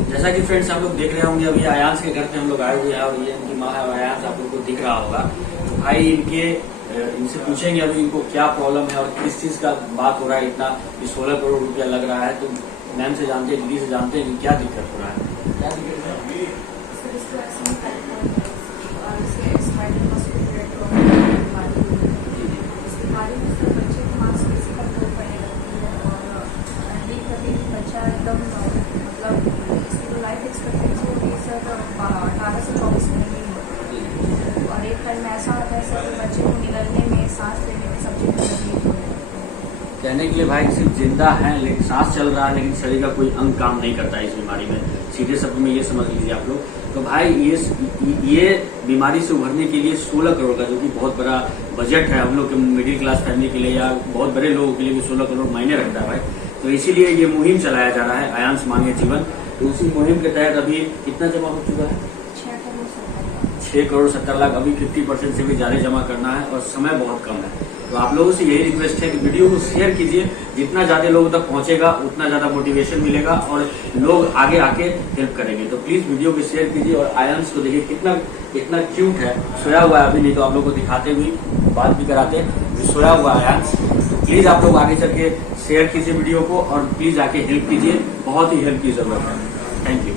जैसा कि फ्रेंड्स आप लोग देख रहे होंगे, अभी आयांश के घर पे हम लोग आए हुए हैं और ये इनकी माँ है आयांश, आप लोग को दिख रहा होगा। तो भाई इनसे पूछेंगे अभी इनको क्या प्रॉब्लम है और किस चीज का बात हो रहा है, इतना 16 करोड़ रुपया लग रहा है। तो मैम से जानते हैं, दीदी से जानते हैं कि क्या दिक्कत हो रहा है, क्या दिक्कत है। एकदम मतलब इसकी लाइफ एक्सपेक्टेंसी होती है सर 18 से 24 महीने की, और एक टाइम ऐसा आता है सर बच्चे को निकलने में, सांस लेने में सब चीज़ तकलीफ हो जाती है। कहने के लिए भाई सिर्फ जिंदा है, लेकिन सांस चल रहा है, लेकिन शरीर का कोई अंग काम नहीं करता है इस बीमारी में। सीधे शब्द में ये समझ लीजिए आप लोग। तो भाई ये बीमारी से उभरने के लिए 16 करोड़ का, जो कि बहुत बड़ा बजट है हम लोग के मिडिल क्लास फैमिली के लिए या बहुत बड़े लोगों के लिए भी 16 करोड़ मायने रखता है भाई। तो इसीलिए ये मुहिम चलाया जा रहा है, आयांश मांगे जीवन। तो उसी मुहिम के तहत अभी कितना जमा हो चुका है? 6 करोड़ 70 लाख। अभी 50% से भी ज्यादा जमा करना है और समय बहुत कम है। तो आप लोगों से यही रिक्वेस्ट है कि वीडियो को शेयर कीजिए, जितना ज्यादा लोगों तक पहुंचेगा उतना ज्यादा मोटिवेशन मिलेगा और लोग आगे आके हेल्प करेंगे। तो प्लीज वीडियो को शेयर कीजिए और आयांश को देखिए कितना क्यूट है, सोया हुआ है अभी, नहीं तो आप लोग को दिखाते हुए बात भी कराते, सोया हुआ आयांश। प्लीज आप लोग आगे चल के शेयर कीजिए वीडियो को और प्लीज आके हेल्प कीजिए, बहुत ही हेल्प की जरूरत है। Thank you.